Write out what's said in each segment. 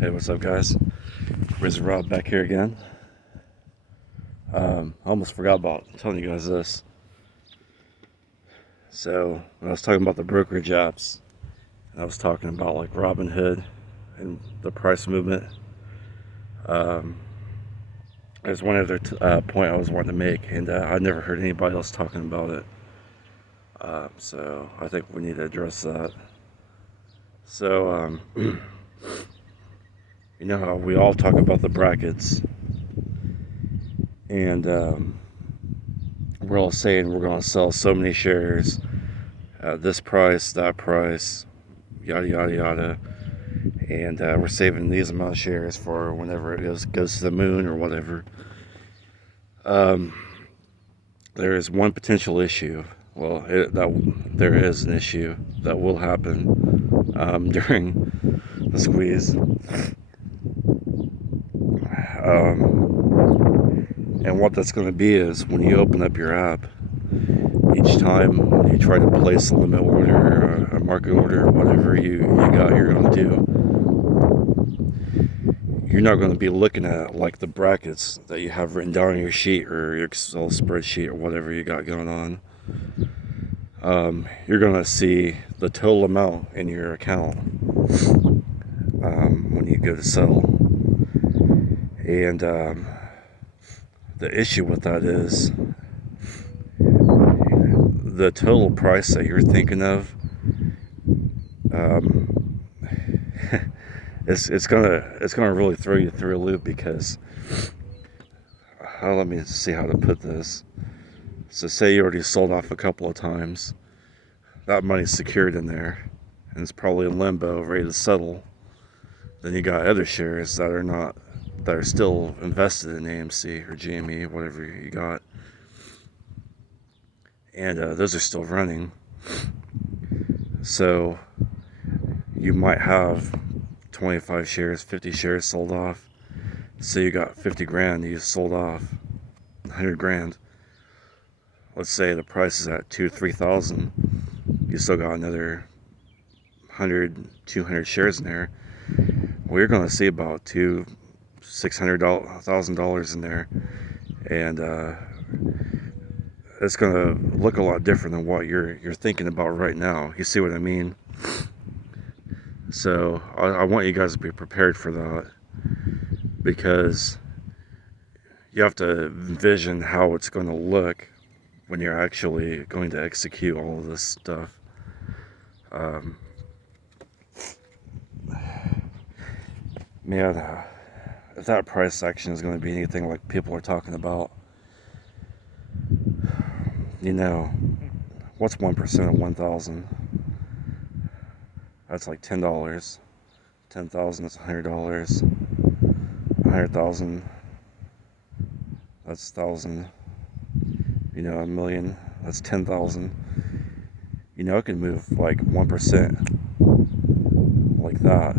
Hey, what's up, guys? Riz Rob back here again. I almost forgot about telling you guys this. So, when I was talking about the brokerage apps, I was talking about like Robinhood and the price movement. Um, there's one other point I was wanting to make, and I'd never heard anybody else talking about it. So, I think we need to address that. So, you know how we all talk about the brackets, and we're all saying we're going to sell so many shares at this price, that price, yada yada yada, and we're saving these amount of shares for whenever it goes to the moon or whatever. Um, there is one potential issue. Well, there is an issue that will happen during the squeeze. And what that's going to be is when you open up your app, each time when you try to place a limit order or a market order or whatever you're going to do, you're not going to be looking at like the brackets that you have written down on your sheet or your Excel spreadsheet or whatever you got going on. You're going to see the total amount in your account when you go to settle. And the issue with that is the total price that you're thinking of. It's gonna really throw you through a loop because let me see how to put this. So say you already sold off a couple of times, that money's secured in there, and it's probably in limbo, ready to settle. Then you got other shares that are still invested in AMC or GME, whatever you got, and those are still running. So you might have 25 shares, 50 shares sold off. So you got 50 grand you sold off, 100 grand. Let's say the price is at 2,000-3,000. You still got another 100, 200 shares in there. Well, you're going to see about $600,000 in there, and it's going to look a lot different than what you're thinking about right now. You see what I mean? So I want you guys to be prepared for that, because you have to envision how it's going to look when you're actually going to execute all of this stuff. Man, if that price action is going to be anything like people are talking about, you know, what's 1% of 1,000? That's like $10. 10,000 is $100. 100,000, that's 1,000. You know, a million, that's 10,000. You know, it can move like 1% like that.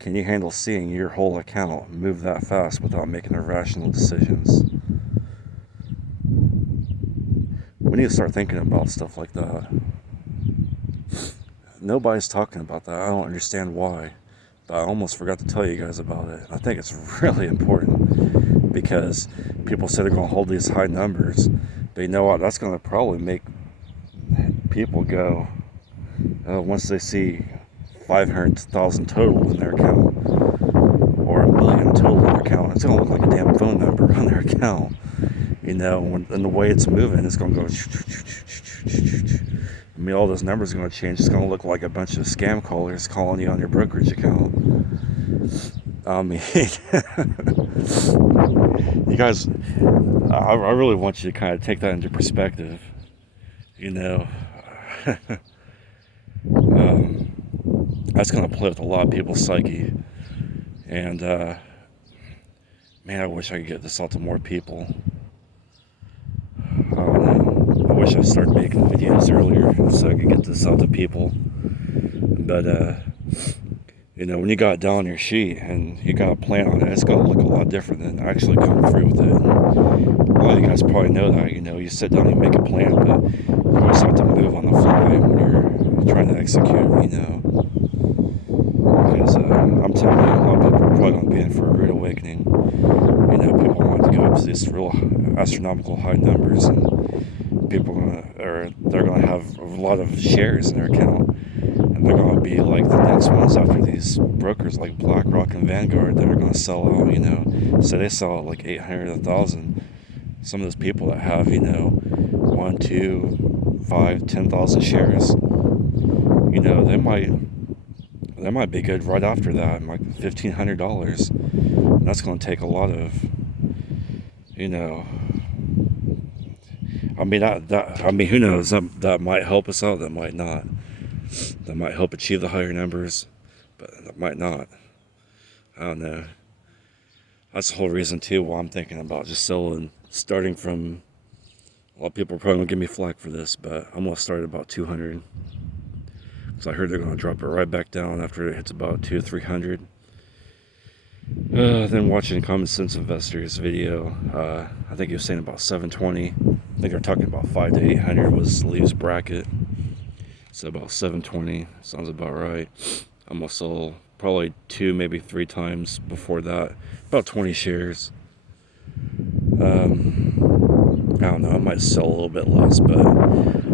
Can you handle seeing your whole account move that fast without making irrational decisions? We need to start thinking about stuff like that. Nobody's talking about that. I don't understand why, but I almost forgot to tell you guys about it. I think it's really important because people say they're going to hold these high numbers, but you know what? That's going to probably make people go, once they see 500,000 total in their account or a million total in their account, it's going to look like a damn phone number on their account. You know, and the way it's moving, it's going to go. I mean, all those numbers are going to change. It's going to look like a bunch of scam callers calling you on your brokerage account. I mean, you guys, I really want you to kind of take that into perspective. You know, that's going to play with a lot of people's psyche. And, man, I wish I could get this out to more people. I don't know. I wish I started making videos earlier so I could get this out to people. But, you know, when you got it down on your sheet and you got a plan on it, it's going to look a lot different than actually going through with it. And a lot of you guys probably know that. You know, you sit down and you make a plan, but you always have to move on the fly when you're trying to execute, you know. Because to these real astronomical high numbers, and they're gonna have a lot of shares in their account, and they're gonna be like the next ones after these brokers like BlackRock and Vanguard that are gonna sell out. So they sell out like 800, 1,000. Some of those people that have 1, 2, 5, 10,000 shares, they might be good right after that, like $1,500. And that's going to take a lot of, who knows? That might help us out. That might not. That might help achieve the higher numbers, but that might not. I don't know. That's the whole reason too why I'm thinking about just selling, starting from. A lot of people are probably gonna give me flack for this, but I'm gonna start at about 200. Because I heard they're gonna drop it right back down after it hits about 200 or 300. Then watching Common Sense Investors video, I think he was saying about 720. I think they're talking about 500 to 800 was Lee's bracket. So about 720 sounds about right. I'm gonna sell probably 2, maybe 3 times before that. About 20 shares. I don't know. I might sell a little bit less, but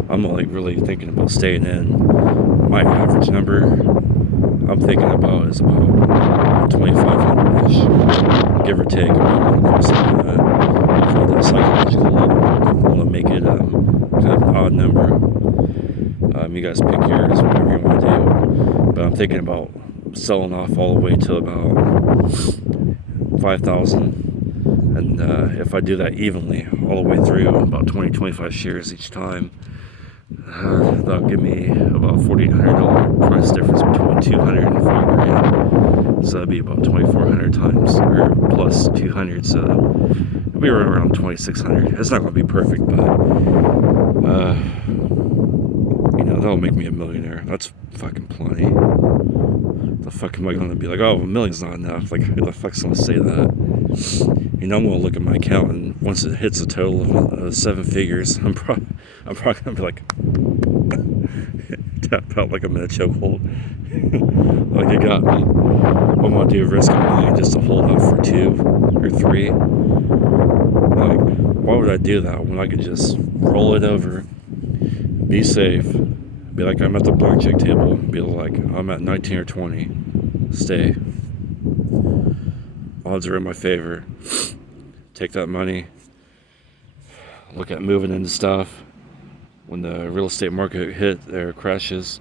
I'm like really thinking about staying in. My average number I'm thinking about is about 2,500-ish, give or take. I'm going to for the psychological level. I want to make it kind of an odd number. You guys pick yours, whatever you want to do. But I'm thinking about selling off all the way to about 5,000. And if I do that evenly all the way through, about 20, 25 shares each time, that'll give me about $4,800 price difference between 200 and 4 grand. So that'd be about 2,400 times, or plus 200. So it'll be right around 2,600. It's not going to be perfect, but that'll make me a millionaire. That's fucking plenty. The fuck am I going to be like, oh, a million's not enough? Like, who the fuck's going to say that? I'm going to look at my account, and once it hits a total of 7 figures, I'm probably going to be like, tapped out like I'm in a chokehold. Like, it got me. I'm going to do a risk of mine just to hold out for 2 or 3. Like, why would I do that when I could just roll it over, be safe, be like I'm at the blackjack table, be like I'm at 19 or 20, stay. Odds are in my favor. Take that money, look at moving into stuff when the real estate market crashes.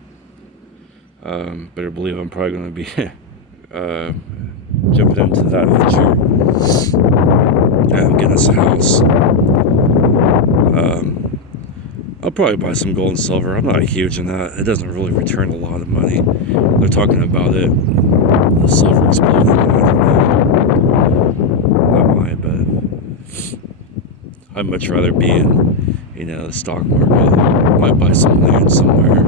Better believe I'm probably going to be jumping into that venture. Getting us a house. I'll probably buy some gold and silver. I'm not huge in that. It doesn't really return a lot of money. They're talking about it. The silver exploding. I don't know. Not mine, but I'd much rather be in, the stock market. Might buy some land somewhere.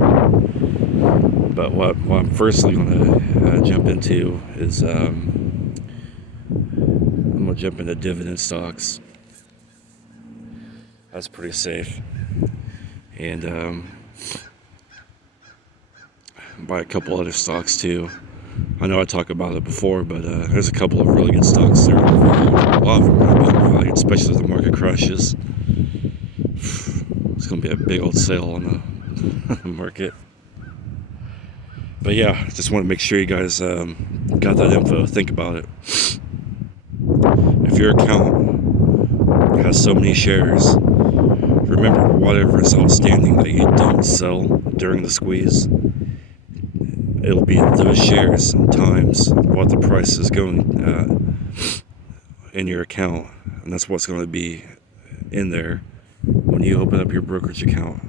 But what I'm firstly going to jump into is I'm going to jump into dividend stocks. That's pretty safe. And buy a couple other stocks too. I know I talked about it before, but there's a couple of really good stocks there. A lot of them are going to be undervalued, especially if the market crashes. It's going to be a big old sale on the market. But yeah, just want to make sure you guys got that info. Think about it. If your account has so many shares, remember, whatever is outstanding that you don't sell during the squeeze, it'll be those shares and times what the price is going in your account, and that's what's going to be in there when you open up your brokerage account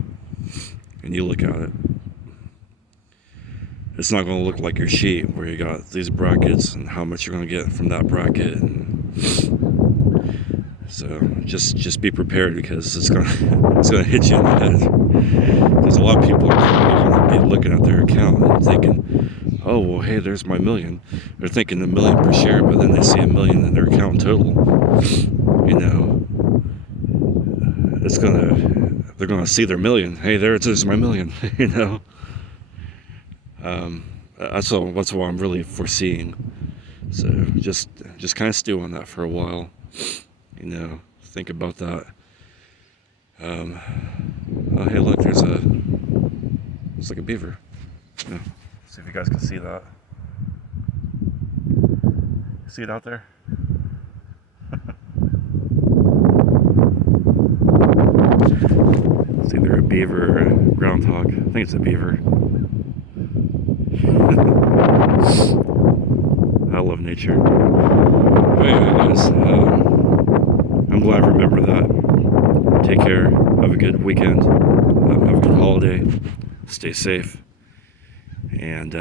and you look at it. It's not going to look like your sheet where you got these brackets and how much you're going to get from that bracket. So just be prepared, because it's gonna hit you in the head. Because a lot of people are going to be looking at their account and thinking, oh well, hey, there's my million. They're thinking $1 million per share, but then they see $1 million in their account total. They're gonna see their $1 million. Hey, there's my $1 million. That's what I'm really foreseeing. So just kind of stew on that for a while. think about that. Oh, hey, look, it's like a beaver. See if you guys can see that. See it out there? It's either a beaver or a groundhog. I think it's a beaver. I love nature. But anyway, guys, I'm glad I remember that. Take care. Have a good weekend. Have a good holiday. Stay safe. And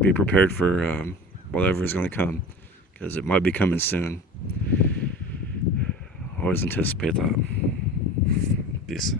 be prepared for whatever is going to come, because it might be coming soon. Always anticipate that. Peace.